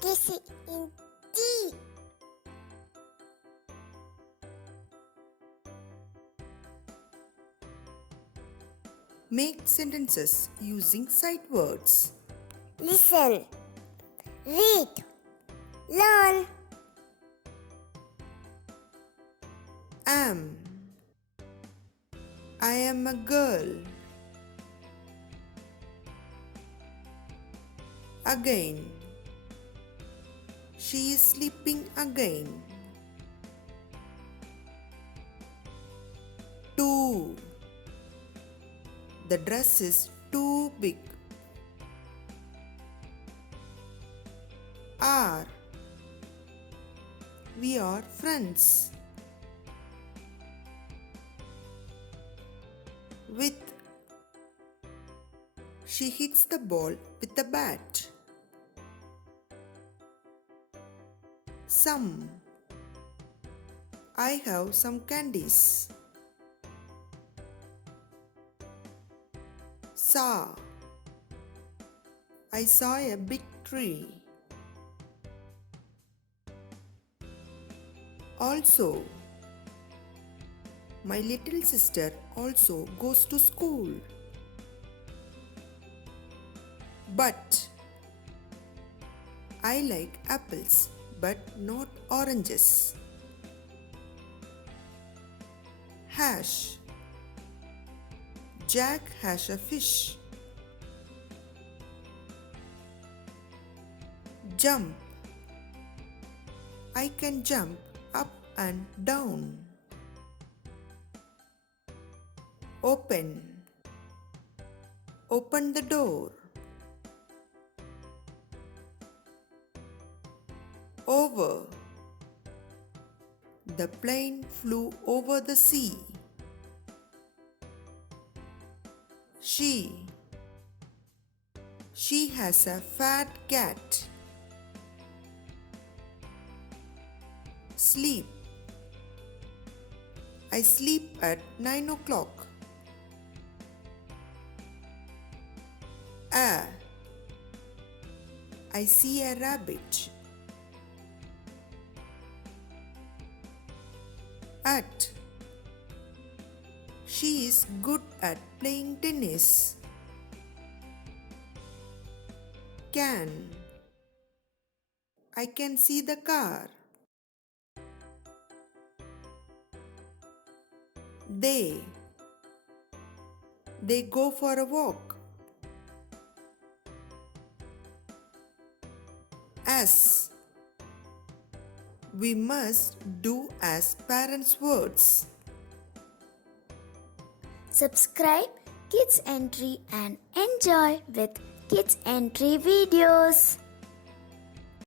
Kissing in tea. Make sentences using sight words. Listen, read, learn. Am. I am a girl. Again. She is sleeping again. Too. The dress is too big. Are. We are friends. With. She hits the ball with the bat. Some. I have some candies. Saw. I saw a big tree. Also. My little sister also goes to school. But. I like apples but not oranges. Hash. Jack has a fish. Jump. I can jump up and down. Open. Open the door. Over. The plane flew over the sea. She. She has a fat cat. Sleep. I sleep at 9 o'clock. I see a rabbit. At. She is good at playing tennis. Can. I can see the car. They. They go for a walk. As. We must do as parents' words. Subscribe Kids Entry and enjoy with Kids Entry videos.